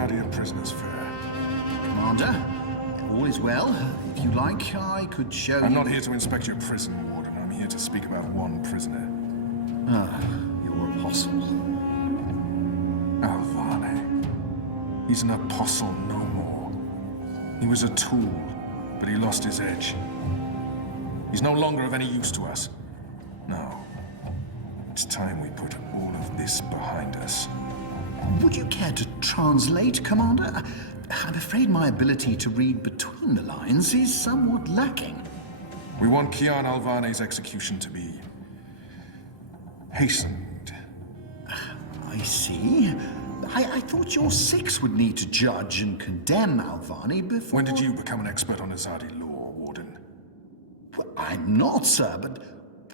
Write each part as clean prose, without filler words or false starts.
How do your prisoners fare? Commander, all is well. If you like, I could show you... I'm not here to inspect your prison, Warden. I'm here to speak about one prisoner. Ah, your apostle. Alvane. He's an apostle no more. He was a tool, but he lost his edge. He's no longer of any use to us. No. It's time we put all of this behind us. Would you care to translate, Commander? I'm afraid my ability to read between the lines is somewhat lacking. We want Kian Alvane's execution to be... hastened. I see. I thought your six would need to judge and condemn Alvane before... When did you become an expert on Azadi law, Warden? Well, I'm not, sir, but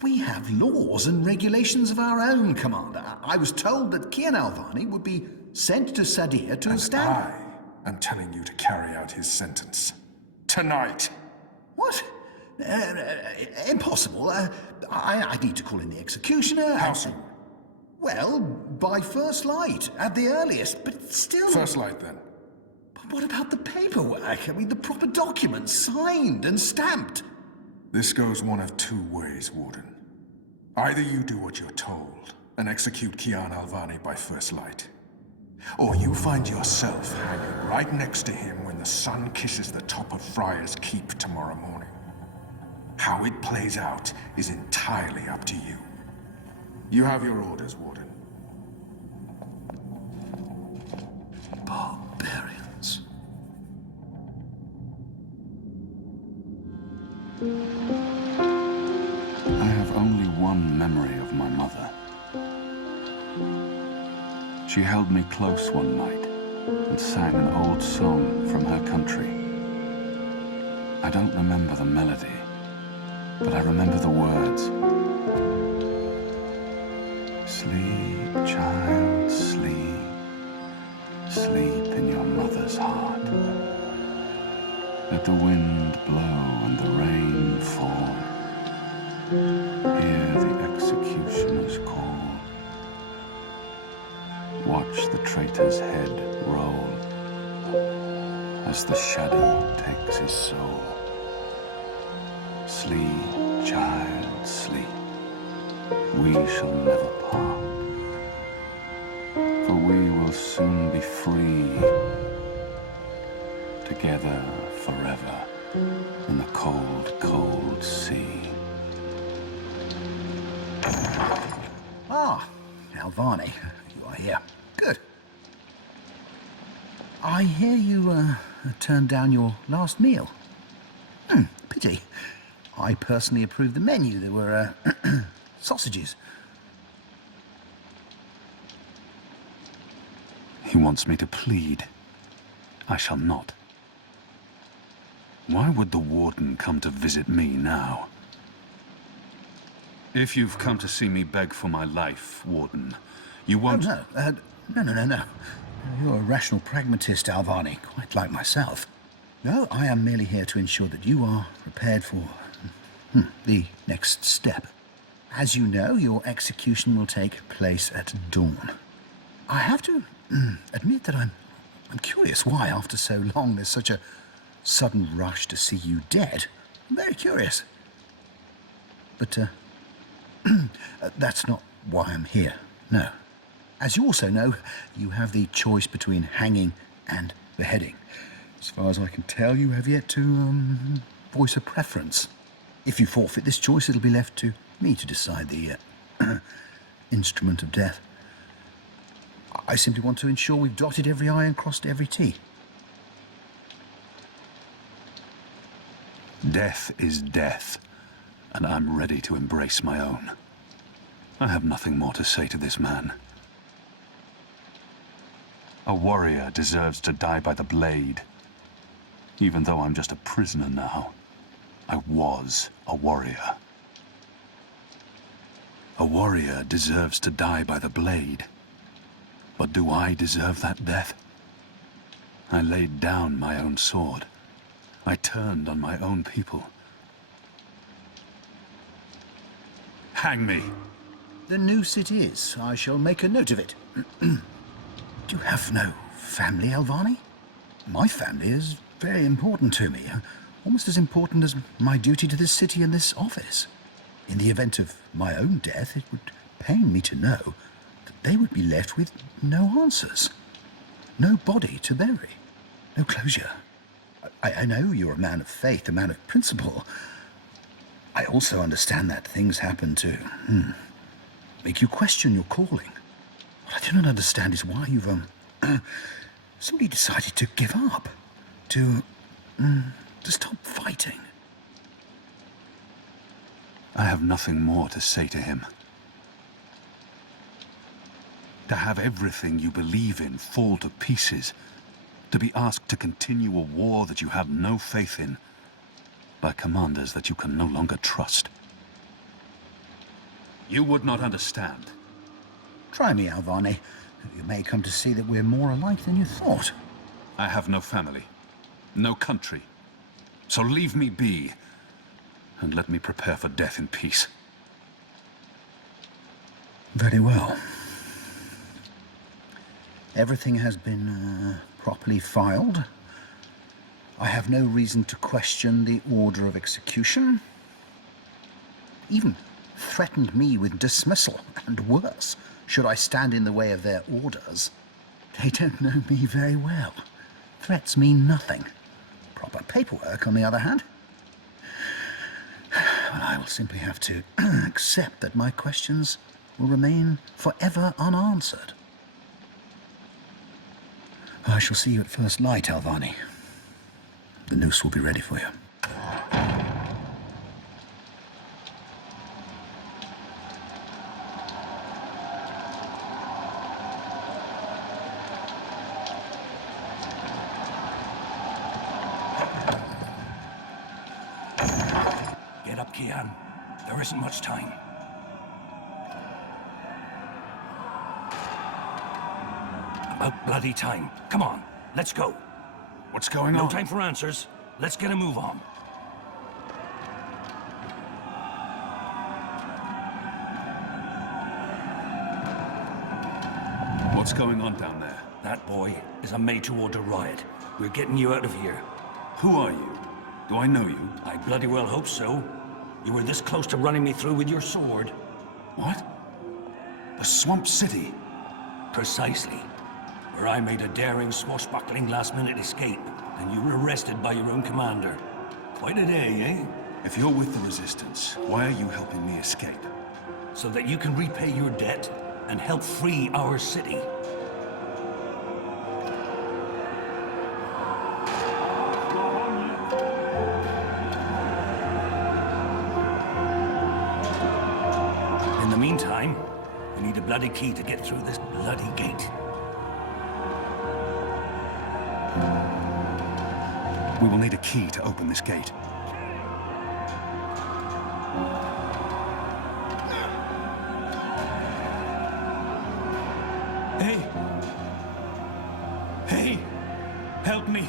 we have laws and regulations of our own, Commander. I was told that Kian Alvane would be sent to Sadir to stand... I'm telling you to carry out his sentence. Tonight! What? Impossible. I need to call in the executioner. How soon? Well, by first light, at the earliest, but still... First light, then. But what about the paperwork? I mean, the proper documents, signed and stamped. This goes one of two ways, Warden. Either you do what you're told, and execute Kian Alvane by first light. Or you find yourself hanging right next to him when the sun kisses the top of Friar's Keep tomorrow morning. How it plays out is entirely up to you. You have your orders, Warden. Barbarians. I have only one memory of my mother. She held me close one night and sang an old song from her country. I don't remember the melody, but I remember the words. Sleep, child, sleep. Sleep in your mother's heart. Let the wind blow and the rain fall. Hear the executioner's call. Watch the traitor's head roll as the shadow takes his soul. Sleep, child, sleep. We shall never part, for we will soon be free, together forever in the cold, cold sea. Ah, Alvane, you are here. Good. I hear you turned down your last meal. Pity. I personally approved the menu. There were sausages. He wants me to plead. I shall not. Why would the warden come to visit me now? If you've come to see me beg for my life, Warden, you won't... Oh, no. You're a rational pragmatist, Alvane, quite like myself. No, I am merely here to ensure that you are prepared for the next step. As you know, your execution will take place at dawn. I have to admit that I'm curious why, after so long, there's such a sudden rush to see you dead. I'm very curious. But, that's not why I'm here, no. As you also know, you have the choice between hanging and beheading. As far as I can tell, you have yet to voice a preference. If you forfeit this choice, it'll be left to me to decide the instrument of death. I simply want to ensure we've dotted every I and crossed every T. Death is death, and I'm ready to embrace my own. I have nothing more to say to this man. A warrior deserves to die by the blade. Even though I'm just a prisoner now, I was a warrior. A warrior deserves to die by the blade. But do I deserve that death? I laid down my own sword. I turned on my own people. Hang me. The noose it is. I shall make a note of it. You have no family, Alvani? My family is very important to me, almost as important as my duty to this city and this office. In the event of my own death, it would pain me to know that they would be left with no answers, no body to bury, no closure. I know you're a man of faith, a man of principle. I also understand that things happen to make you question your calling. What I do not understand is why you've simply decided to give up, to stop fighting. I have nothing more to say to him. To have everything you believe in fall to pieces, to be asked to continue a war that you have no faith in, by commanders that you can no longer trust. You would not understand. Try me, Alvani. You may come to see that we're more alike than you thought. I have no family, no country. So leave me be, and let me prepare for death in peace. Very well. Everything has been properly filed. I have no reason to question the order of execution. Even threatened me with dismissal, and worse, should I stand in the way of their orders. They don't know me very well. Threats mean nothing. Proper paperwork, on the other hand. Well, I will simply have to accept that my questions will remain forever unanswered. I shall see you at first light, Alvani. The noose will be ready for you. Get up, Kian. There isn't much time. About bloody time. Come on, let's go. What's going No on? time for answers. Let's get a move on. What's going on down there? That boy is a made-to-order riot. We're getting you out of here. Who are you? Do I know you? I bloody well hope so. You were this close to running me through with your sword. What? The Swamp City? Precisely. Where I made a daring, swashbuckling last-minute escape, and you were arrested by your own commander. Quite a day, eh? If you're with the Resistance, why are you helping me escape? So that you can repay your debt and help free our city. In the meantime, we need a bloody key to get through this bloody gate. We will need a key to open this gate. Hey! Hey! Help me!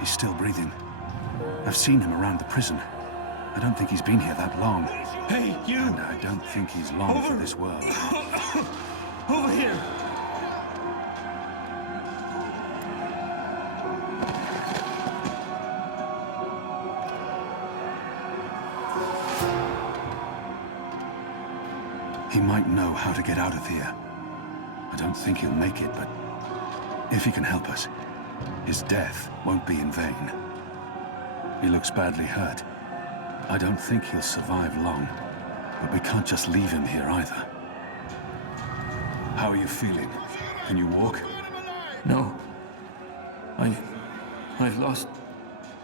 He's still breathing. I've seen him around the prison. I don't think he's been here that long. Hey, you! And I don't think he's long for this world. Over here! He might know how to get out of here. I don't think he'll make it, but if he can help us, his death won't be in vain. He looks badly hurt. I don't think he'll survive long, but we can't just leave him here either. How are you feeling? Can you walk? No. I've lost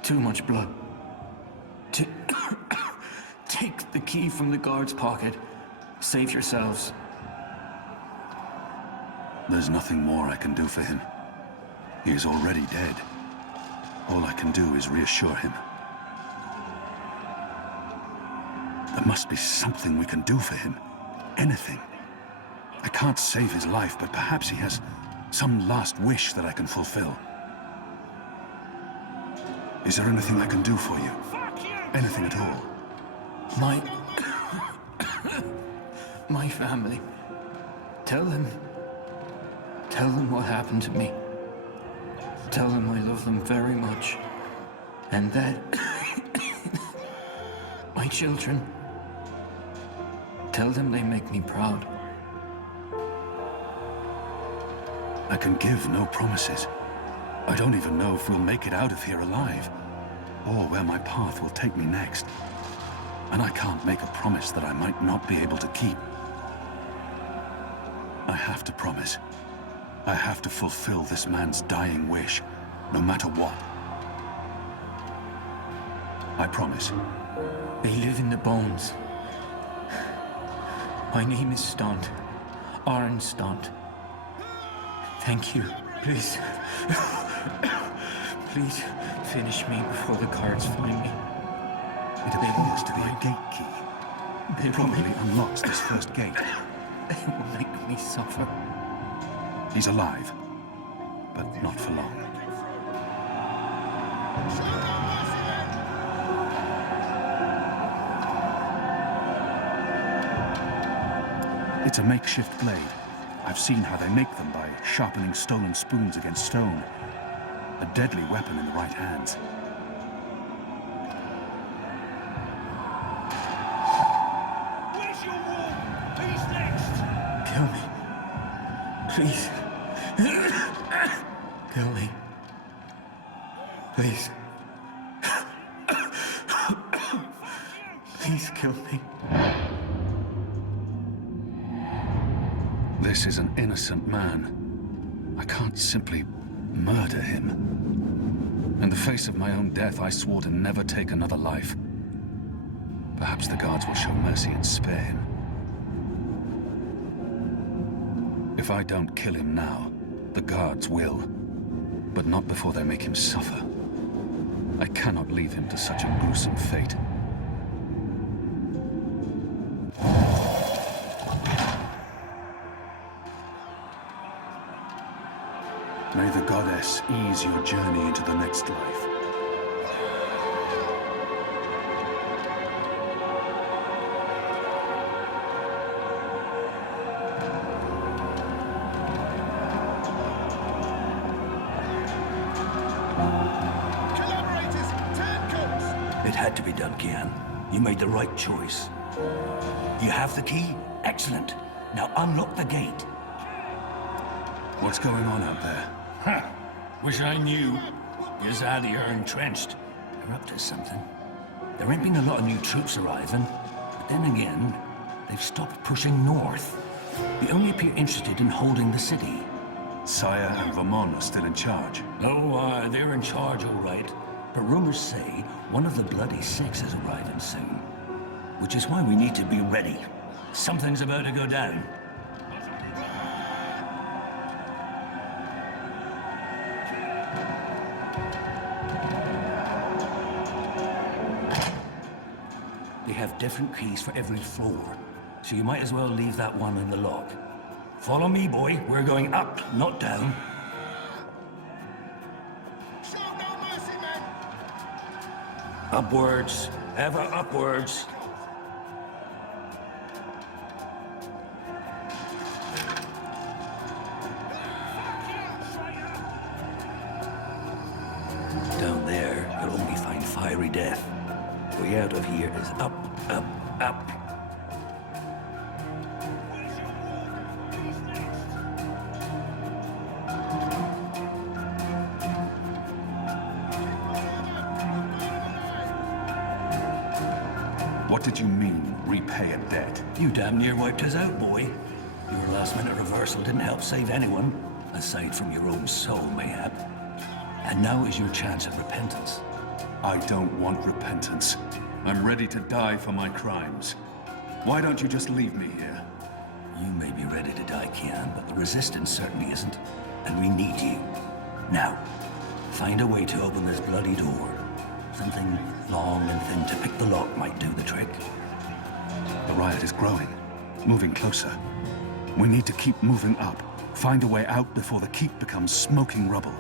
too much blood. Take the key from the guard's pocket. Save yourselves. There's nothing more I can do for him. He is already dead. All I can do is reassure him. There must be something we can do for him. Anything. I can't save his life, but perhaps he has some last wish that I can fulfill. Is there anything I can do for you? Anything at all? My family. Tell them what happened to me. Tell them I love them very much. And that... my children. Tell them they make me proud. I can give no promises. I don't even know if we'll make it out of here alive, or where my path will take me next. And I can't make a promise that I might not be able to keep. I have to promise. I have to fulfill this man's dying wish, no matter what. I promise. They live in the bones. My name is Stunt. Arn Stunt. Thank you. Please. Please finish me before the cards find me. It appears to be a gate key. It probably unlocks this first gate. They will make me suffer. He's alive, but not for long. It's a makeshift blade. I've seen how they make them by sharpening stolen spoons against stone. A deadly weapon in the right hands. Where's your wall? Who's next? Kill me. Please. Kill me. Please. Please kill me. This is an innocent man. I can't simply murder him. In the face of my own death, I swore to never take another life. Perhaps the guards will show mercy and spare him. If I don't kill him now, the guards will. But not before they make him suffer. I cannot leave him to such a gruesome fate. May the goddess ease your journey into the next life. Collaborators, turn course! It had to be done, Kian. You made the right choice. You have the key? Excellent. Now unlock the gate. What's going on out there? Huh. Wish I knew. You're out here entrenched. They're up to something. There ain't been a lot of new troops arriving. But then again, they've stopped pushing north. They only appear interested in holding the city. Sire and Vermont are still in charge. Oh, they're in charge, all right. But rumors say one of the Bloody Six is arriving soon. Which is why we need to be ready. Something's about to go down. They have different keys for every floor, so you might as well leave that one in the lock. Follow me, boy. We're going up, not down. Show no mercy, men! Upwards, ever upwards. Down there, you'll only find fiery death. Way out of here is up, up, up. What did you mean, repay a debt? You damn near wiped us out, boy. Your last-minute reversal didn't help save anyone, aside from your own soul, mayhap. And now is your chance at repentance. I don't want repentance. I'm ready to die for my crimes. Why don't you just leave me here? You may be ready to die, Kian, but the Resistance certainly isn't. And we need you. Now, find a way to open this bloody door. Something long and thin to pick the lock might do the trick. The riot is growing, moving closer. We need to keep moving up. Find a way out before the keep becomes smoking rubble.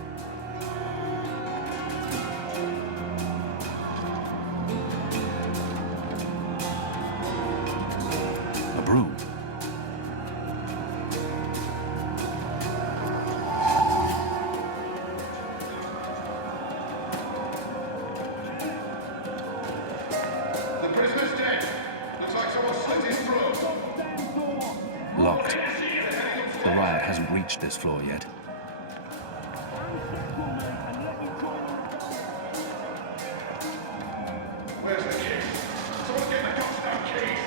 A broom. hasn't reached this floor yet. Where's the key? Someone get the goddamn keys!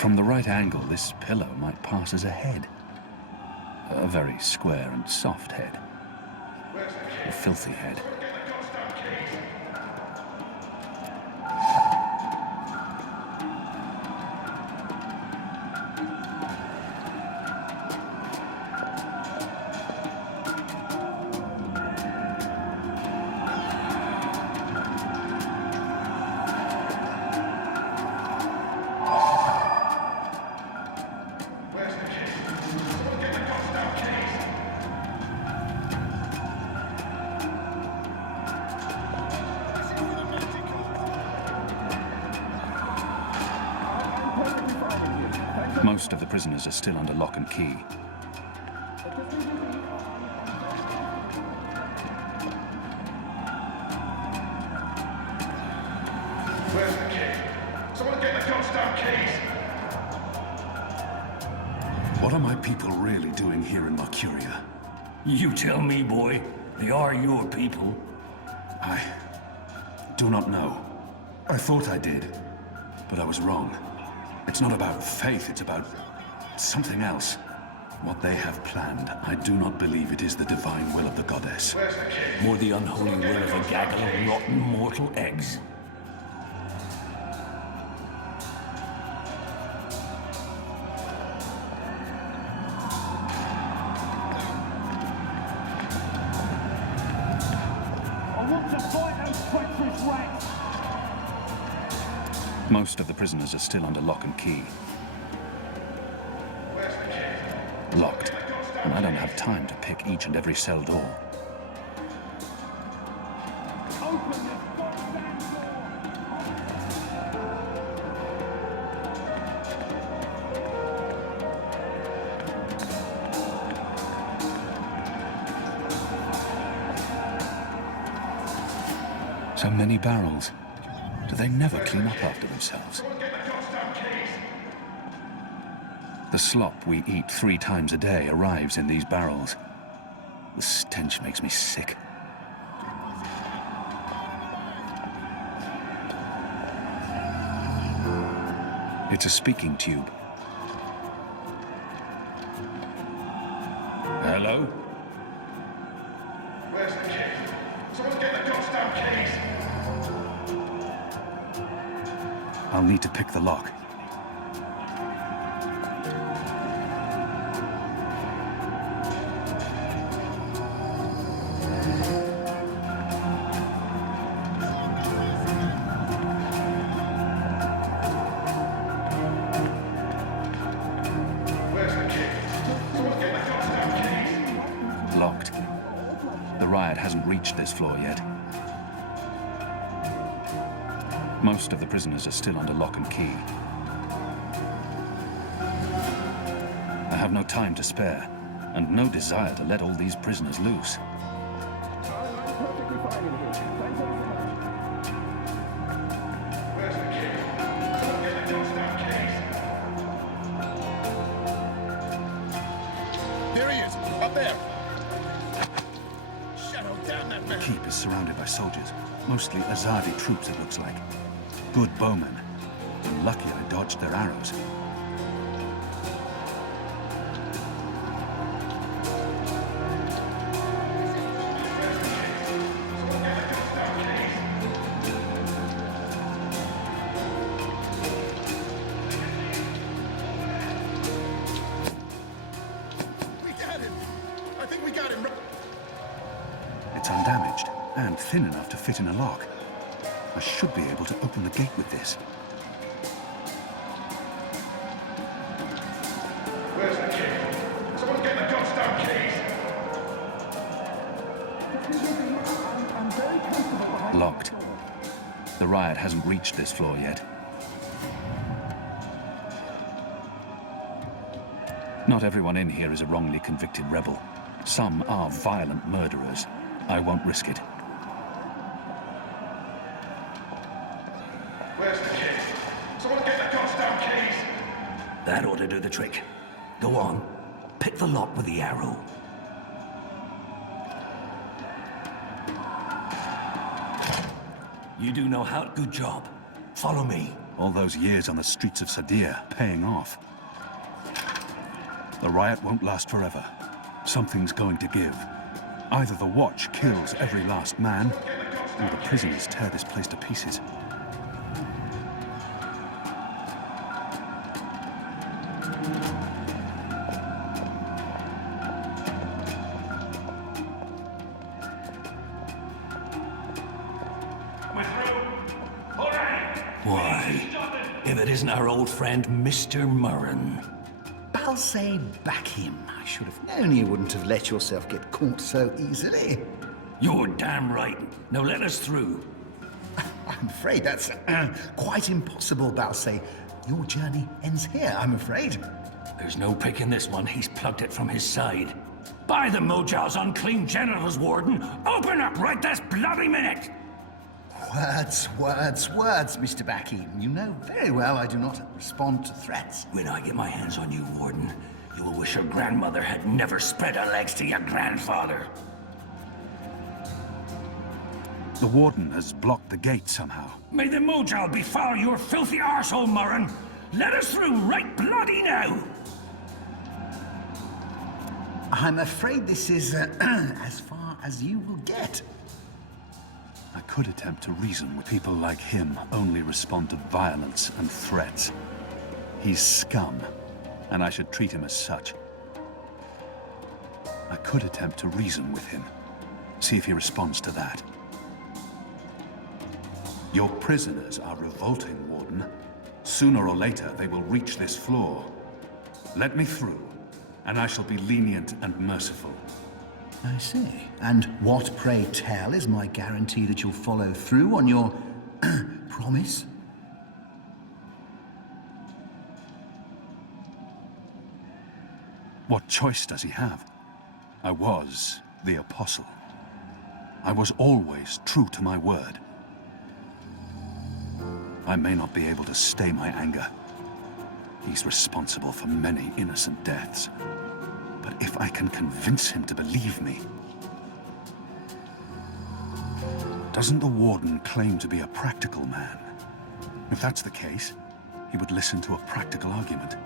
From the right angle, this pillow might pass as a head. A very square and soft head. A filthy head. Most of the prisoners are still under lock and key. Where's the key? Someone get the goddamn keys! What are my people really doing here in Mercuria? You tell me, boy. They are your people. I do not know. I thought I did, but I was wrong. It's not about faith, it's about something else. What they have planned, I do not believe it is the divine will of the goddess. Where's the key? More the unholy will of a gaggle of rotten mortal eggs. Most of the prisoners are still under lock and key. Locked, and I don't have time to pick each and every cell door. So many barrels. Do they never clean up after themselves? The slop we eat 3 times a day arrives in these barrels. The stench makes me sick. It's a speaking tube. Hello? Where's the key? Someone get the goddamn keys! I'll need to pick the lock. Where's the key? Someone get the goddamn keys! Locked. The riot hasn't reached this floor yet. Most of the prisoners are still under lock and key. I have no time to spare, and no desire to let all these prisoners loose. Where's the key? Someone get the goddamn keys! There he is! Up there! Shadow down that man! The keep is surrounded by soldiers, mostly Azadi troops it looks like. Good bowmen. I'm lucky I dodged their arrows. We got him! I think we got him! It's undamaged, and thin enough to fit in a lock. I should be able to open the gate with this. Where's the key? Someone get the goddamn keys! Locked. The riot hasn't reached this floor yet. Not everyone in here is a wrongly convicted rebel. Some are violent murderers. I won't risk it. Where's the key? Someone get the goddamn keys! That ought to do the trick. Go on. Pick the lock with the arrow. You do know how. Good job. Follow me. All those years on the streets of Sadir paying off. The riot won't last forever. Something's going to give. Either the Watch kills every last man, or the prisoners tear this place to pieces. Why, if it isn't our old friend, Mr. Murren. Balsay, back him. I should have known you wouldn't have let yourself get caught so easily. You're damn right. Now let us through. I'm afraid that's quite impossible, Balsay. Your journey ends here, I'm afraid. There's no picking this one. He's plugged it from his side. By the Mojal's unclean genitals, Warden! Open up right this bloody minute! Words, words, words, Mr. Bakim. You know very well I do not respond to threats. When I get my hands on you, Warden, you will wish your grandmother had never spread her legs to your grandfather. The Warden has blocked the gate somehow. May the Mojal befoul your filthy arsehole, Murren! Let us through right bloody now! I'm afraid this is as far as you will get. I could attempt to reason with people like him only respond to violence and threats. He's scum, and I should treat him as such. I could attempt to reason with him, see if he responds to that. Your prisoners are revolting, Warden. Sooner or later, they will reach this floor. Let me through, and I shall be lenient and merciful. I see. And what, pray tell, is my guarantee that you'll follow through on your promise? What choice does he have? I was the apostle. I was always true to my word. I may not be able to stay my anger. He's responsible for many innocent deaths. But if I can convince him to believe me... Doesn't the Warden claim to be a practical man? If that's the case, he would listen to a practical argument.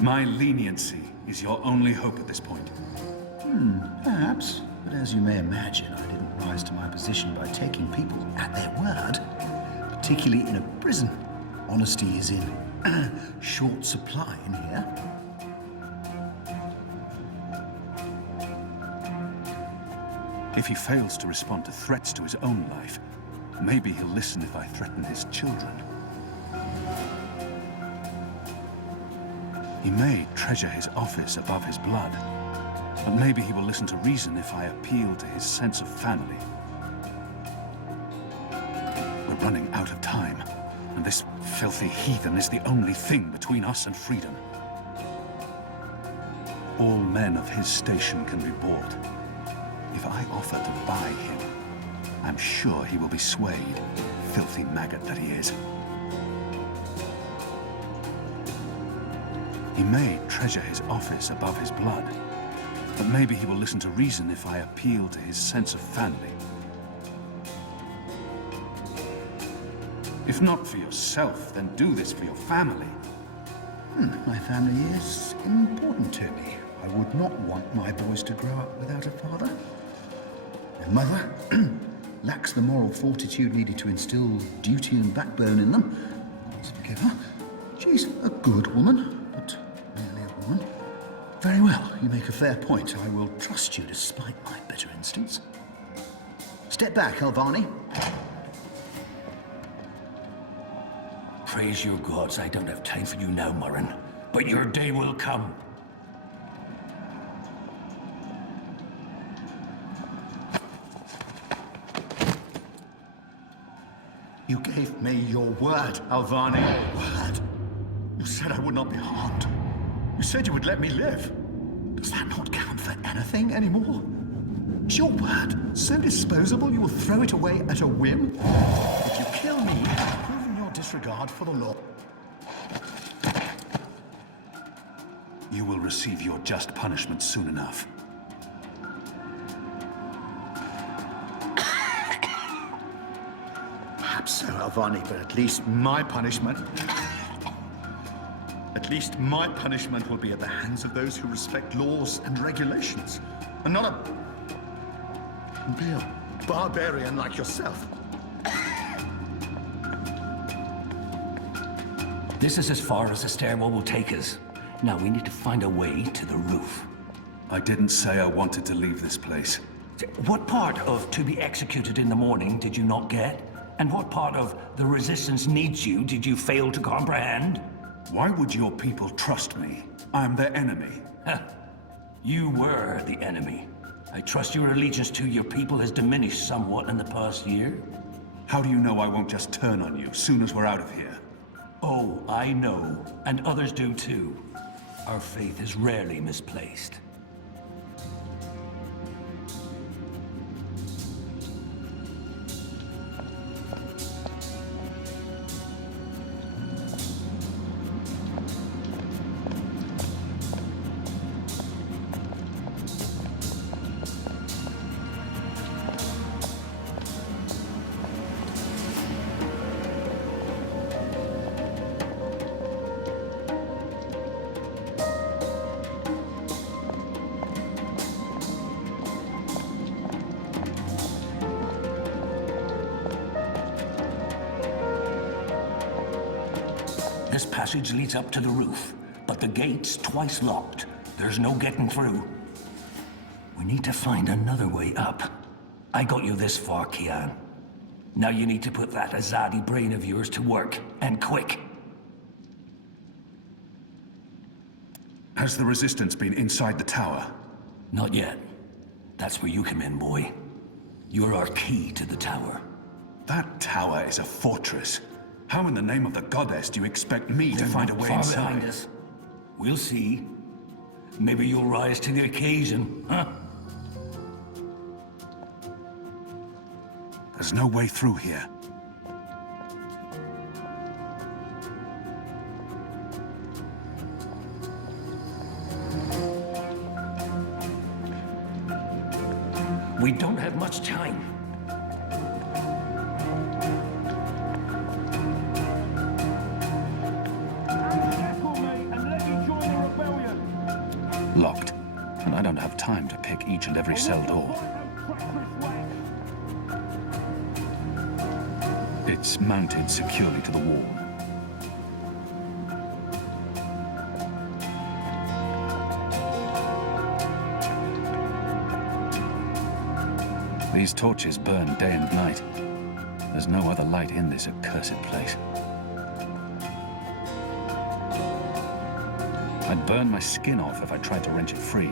My leniency is your only hope at this point. Perhaps. But as you may imagine, I didn't rise to my position by taking people at their word. Particularly in a prison. Honesty is in short supply in here. If he fails to respond to threats to his own life, maybe he'll listen if I threaten his children. He may treasure his office above his blood, but maybe he will listen to reason if I appeal to his sense of family. We're running out of time, and this filthy heathen is the only thing between us and freedom. All men of his station can be bought. If I offer to buy him, I'm sure he will be swayed, filthy maggot that he is. He may treasure his office above his blood, but maybe he will listen to reason if I appeal to his sense of family. If not for yourself, then do this for your family. My family is important to me. I would not want my boys to grow up without a father. Their mother lacks the moral fortitude needed to instill duty and backbone in them. Let's forgive her. She's a good woman, but merely a woman. Very well, you make a fair point. I will trust you despite my better instincts. Step back, Alvani. Praise your gods, I don't have time for you now, Murren. But your day will come. You gave me your word, Alvani. Word? You said I would not be harmed. You said you would let me live. Does that not count for anything anymore? Is your word so disposable you will throw it away at a whim? If you kill me, you've proven your disregard for the law. You will receive your just punishment soon enough. Perhaps so, Alvani, but at least my punishment... At least my punishment will be at the hands of those who respect laws and regulations, and not a barbarian like yourself. This is as far as the stairwell will take us. Now we need to find a way to the roof. I didn't say I wanted to leave this place. What part of to be executed in the morning did you not get? And what part of the resistance needs you did you fail to comprehend? Why would your people trust me? I'm their enemy. You were the enemy. I trust your allegiance to your people has diminished somewhat in the past year. How do you know I won't just turn on you soon as we're out of here? Oh, I know, and others do too. Our faith is rarely misplaced. This passage leads up to the roof, but the gate's twice locked. There's no getting through. We need to find another way up. I got you this far, Kian. Now you need to put that Azadi brain of yours to work, and quick. Has the resistance been inside the tower? Not yet. That's where you come in, boy. You're our key to the tower. That tower is a fortress. How in the name of the goddess do you expect me to find a way Far inside? behind us. We'll see. Maybe you'll rise to the occasion, huh? There's no way through here. We don't have much time. Locked, and I don't have time to pick each and every cell door. It's mounted securely to the wall. These torches burn day and night. There's no other light in this accursed place. I'd burn my skin off if I tried to wrench it free.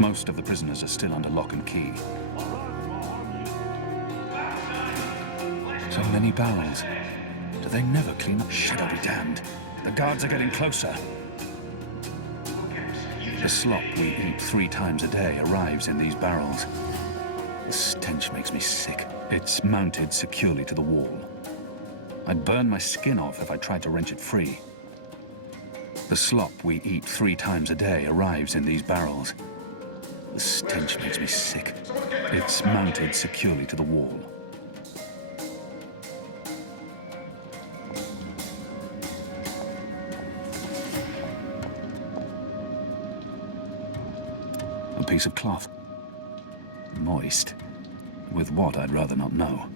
Most of the prisoners are still under lock and key. So many barrels. Do they never clean up? Shadow be damned. The guards are getting closer. The slop we eat 3 times a day arrives in these barrels. The stench makes me sick. It's mounted securely to the wall. I'd burn my skin off if I tried to wrench it free. The slop we eat 3 times a day arrives in these barrels. The stench makes me sick. It's mounted securely to the wall. A piece of cloth. Moist. With what, I'd rather not know.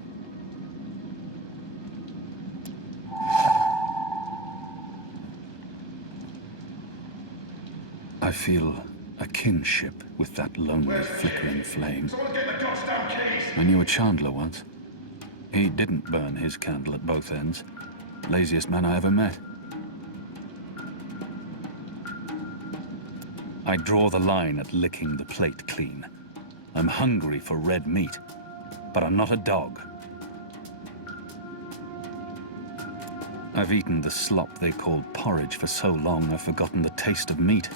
I feel a kinship with that lonely, flickering flame. I knew a chandler once. He didn't burn his candle at both ends. Laziest man I ever met. I draw the line at licking the plate clean. I'm hungry for red meat. but I'm not a dog. I've eaten the slop they called porridge for so long I've forgotten the taste of meat.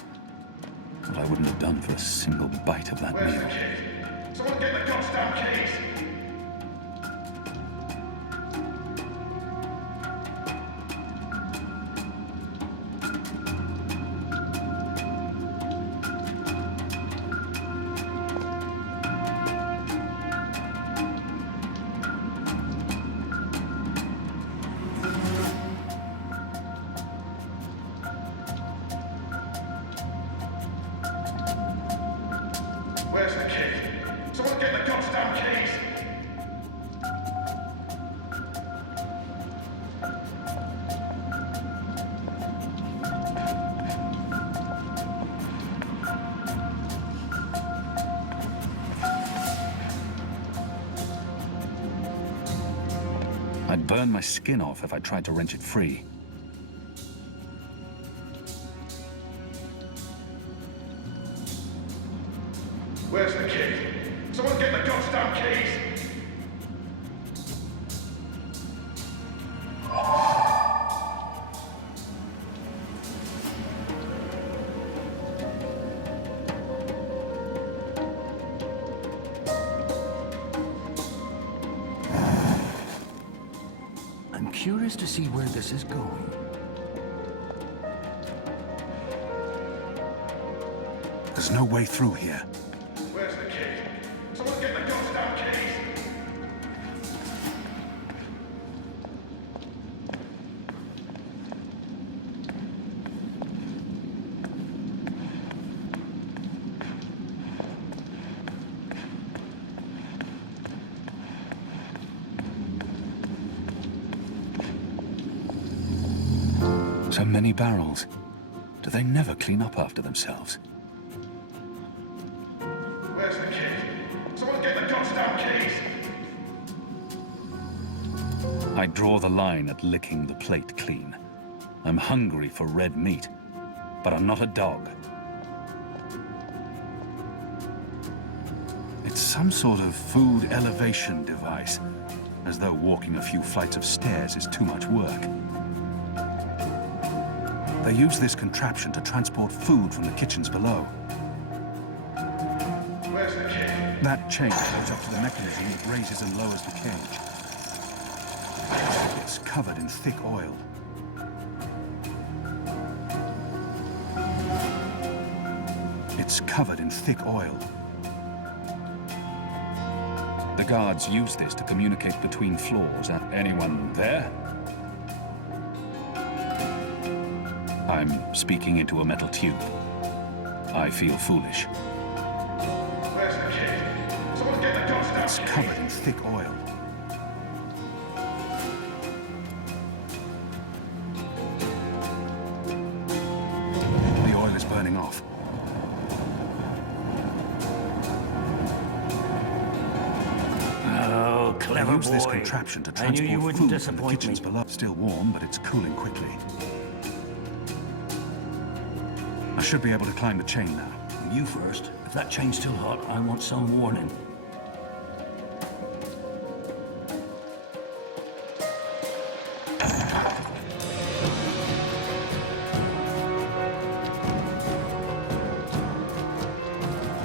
What I wouldn't have done for a single bite of that meal. Someone get the goddamn keys! Where's the key? Someone get the goddamn keys! I'd burn my skin off if I tried to wrench it free. Where's the key? Someone get the goddamn keys! I'm curious to see where this is going. There's no way through here. Where's the key? Someone get the goddamn keys! So many barrels. Do they never clean up after themselves? Where's the key? Someone get the goddamn keys! I draw the line at licking the plate clean. I'm hungry for red meat, but I'm not a dog. It's some sort of food elevation device, as though walking a few flights of stairs is too much work. They use this contraption to transport food from the kitchens below. Where's the key? That chain goes up to the mechanism that raises and lowers the cage. It's covered in thick oil. It's covered in thick oil. The guards use this to communicate between floors. Anyone there? I'm speaking into a metal tube. I feel foolish. Where's the key? Someone get the goddamn It's keys! covered in thick oil. The oil is burning off. Oh, clever Use this boy. contraption to I knew you transport wouldn't food from the disappoint kitchens me. below. Still warm, but it's cooling quickly. I should be able to climb the chain now. You first. If that chain's still hot, I want some warning.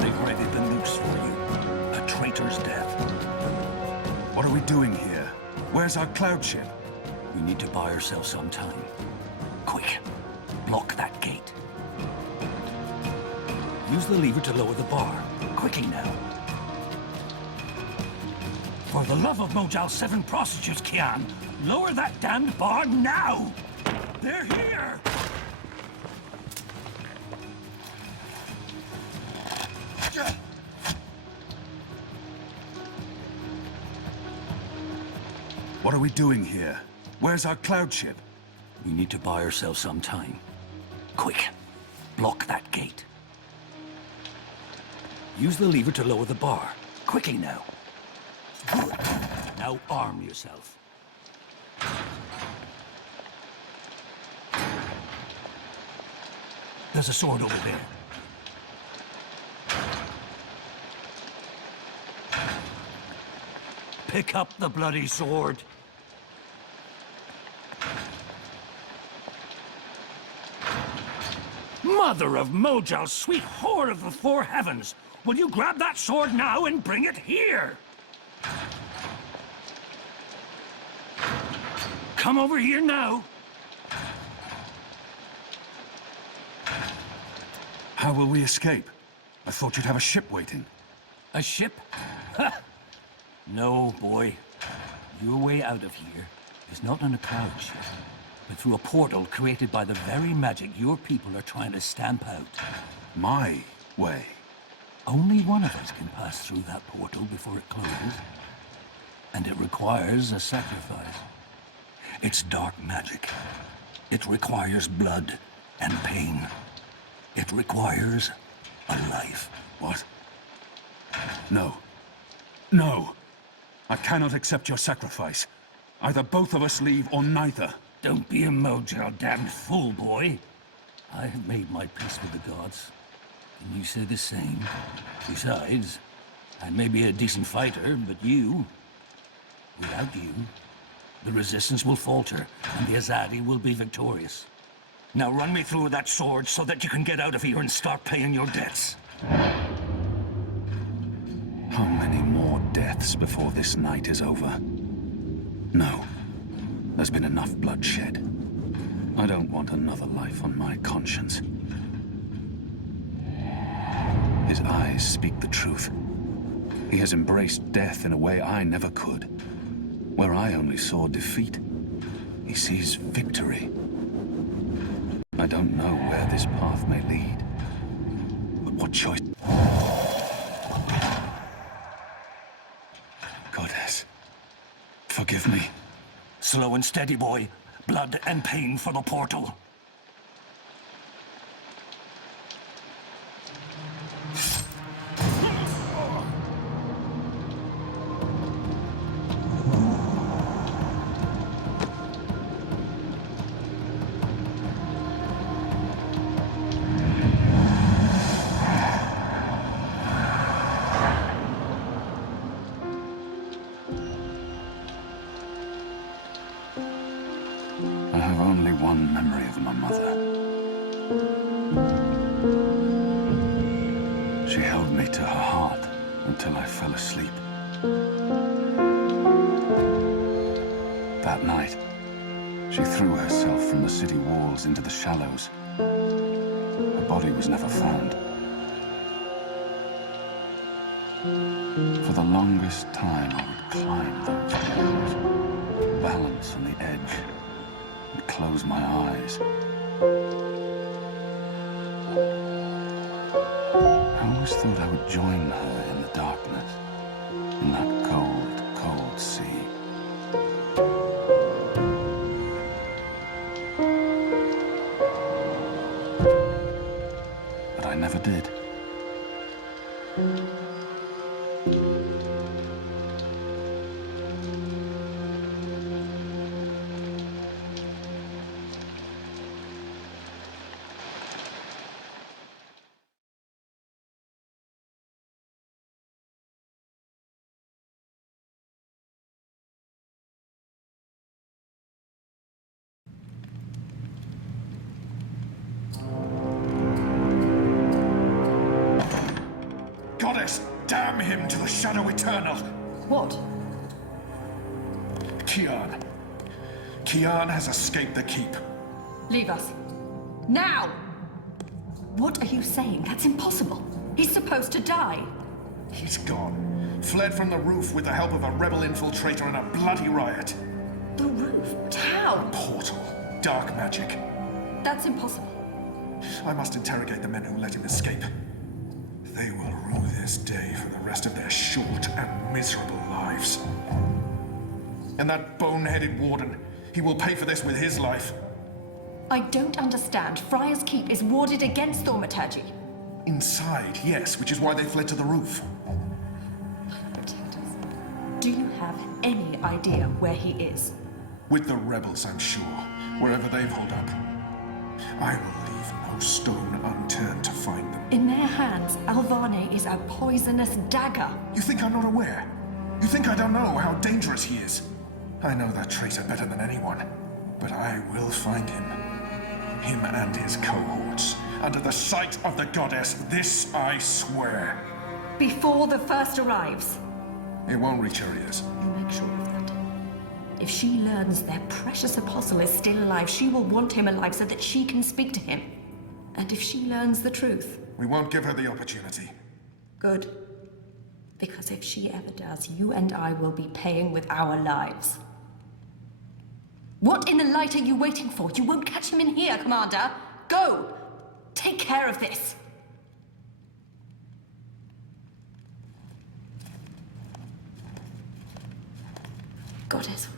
They've readied the noose for you. A traitor's death. What are we doing here? Where's our cloud ship? We need to buy ourselves some time. Quick. Block that gate. Use the lever to lower the bar. Quickly now. For the love of Mojal 7 prostitutes, Kian, lower that damned bar now! They're here! What are we doing here? Where's our cloud ship? We need to buy ourselves some time. Quick. Block that gate. Use the lever to lower the bar. Quickly now. Good. Now arm yourself. There's a sword over there. Pick up the bloody sword. Mother of Mojal, sweet whore of the four heavens! Will you grab that sword now and bring it here? Come over here now. How will we escape? I thought you'd have a ship waiting. A ship? Ha! No, boy. Your way out of here is not on a cloud ship, but through a portal created by the very magic your people are trying to stamp out. My way. Only one of us can pass through that portal before it closes. And it requires a sacrifice. It's dark magic. It requires blood and pain. It requires a life. What? No. No. I cannot accept your sacrifice. Either both of us leave or neither. Don't be a Mojal damned fool, boy. I have made my peace with the gods. Can you say the same? Besides, I may be a decent fighter, but without you, the resistance will falter, and the Azadi will be victorious. Now run me through that sword so that you can get out of here and start paying your debts. How many more deaths before this night is over? No. There's been enough bloodshed. I don't want another life on my conscience. His eyes speak the truth. He has embraced death in a way I never could. Where I only saw defeat, he sees victory. I don't know where this path may lead, but what choice? Goddess, forgive me. Slow and steady, boy. Blood and pain for the portal. I have only one memory of my mother. She held me to her heart until I fell asleep. That night, she threw herself from the city walls into the shallows. Her body was never found. For the longest time, I would climb those walls, balance on the edge, and close my eyes. I always thought I would join her in the darkness, in that cold, cold sea. But I never did. Goddess, damn him to the shadow eternal! What? Kian. Kian has escaped the keep. Leave us. Now! What are you saying? That's impossible. He's supposed to die. He's gone. Fled from the roof with the help of a rebel infiltrator in a bloody riot. The roof? But how? Portal. Dark magic. That's impossible. I must interrogate the men who let him escape. They will rue this day for the rest of their short and miserable lives. And that bone-headed warden, he will pay for this with his life. I don't understand. Friar's Keep is warded against thaumaturgy. Inside, yes, which is why they fled to the roof. Protectors. Do you have any idea where he is? With the rebels, I'm sure, wherever they've holed up. I will leave no stone unturned to find them. In their hands, Alvane is a poisonous dagger. You think I'm not aware? You think I don't know how dangerous he is? I know that traitor better than anyone, but I will find him. Him and his cohorts. Under the sight of the goddess, this I swear. Before the first arrives. It won't reach her ears. You make sure of that. If she learns their precious apostle is still alive, she will want him alive so that she can speak to him. And if she learns the truth... We won't give her the opportunity. Good. Because if she ever does, you and I will be paying with our lives. What in the light are you waiting for? You won't catch him in here, Commander. Go! Take care of this. Goddess,